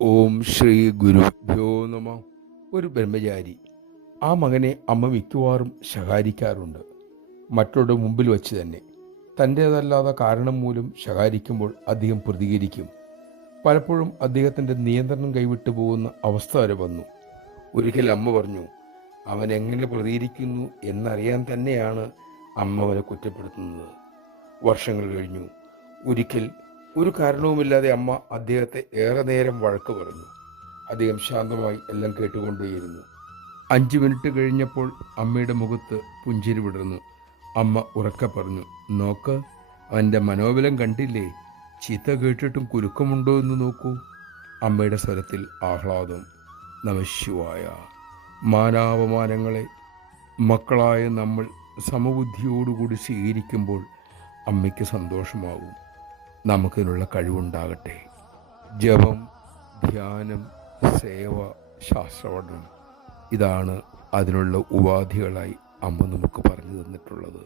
ഓം ശ്രീ ഗുരുഭ്യോ നമ. ഒരു ബ്രഹ്മചാരി. ആ മകനെ അമ്മ മിക്കവാറും ശകാരിക്കാറുണ്ട്. മറ്റുള്ള മുമ്പിൽ വച്ച് തന്നെ. തൻ്റേതല്ലാത്ത കാരണം മൂലം ശകാരിക്കുമ്പോൾ അദ്ദേഹം പ്രതികരിക്കും. പലപ്പോഴും അദ്ദേഹത്തിൻ്റെ നിയന്ത്രണം കൈവിട്ടു പോകുന്ന അവസ്ഥ വരെ വന്നു. ഒരിക്കൽ അമ്മ പറഞ്ഞു, അവൻ എങ്ങനെ പ്രതികരിക്കുന്നു എന്നറിയാൻ തന്നെയാണ് അമ്മ അവനെ കുറ്റപ്പെടുത്തുന്നത്. വർഷങ്ങൾ കഴിഞ്ഞു. ഒരിക്കൽ ഒരു കാരണവുമില്ലാതെ അമ്മ അദ്ദേഹത്തെ ഏറെ നേരം വഴക്ക് പറഞ്ഞു. അദ്ദേഹം ശാന്തമായി എല്ലാം കേട്ടുകൊണ്ടേയിരുന്നു. 5 മിനിറ്റ് കഴിഞ്ഞപ്പോൾ അമ്മയുടെ മുഖത്ത് പുഞ്ചിരി വിടർന്നു. അമ്മ ഉറക്കെ പറഞ്ഞു, നോക്ക്, അവൻ്റെ മനോബലം കണ്ടില്ലേ? ചീത്ത കേട്ടിട്ടും കുലുക്കമുണ്ടോ എന്ന് നോക്കൂ. അമ്മയുടെ സ്വരത്തിൽ ആഹ്ലാദം. നമഃശിവായ. മാനാപമാനങ്ങളെ മക്കളായ നമ്മൾ സമബുദ്ധിയോടുകൂടി സ്വീകരിക്കുമ്പോൾ അമ്മയ്ക്ക് സന്തോഷമാകും. നമുക്കിതിനുള്ള കഴിവുണ്ടാകട്ടെ. ജപം, ധ്യാനം, സേവ, ശാസ്ത്രപഠനം, ഇതാണ് അതിനുള്ള ഉപാധികളായി അമ്മ നമുക്ക് പറഞ്ഞു തന്നിട്ടുള്ളത്.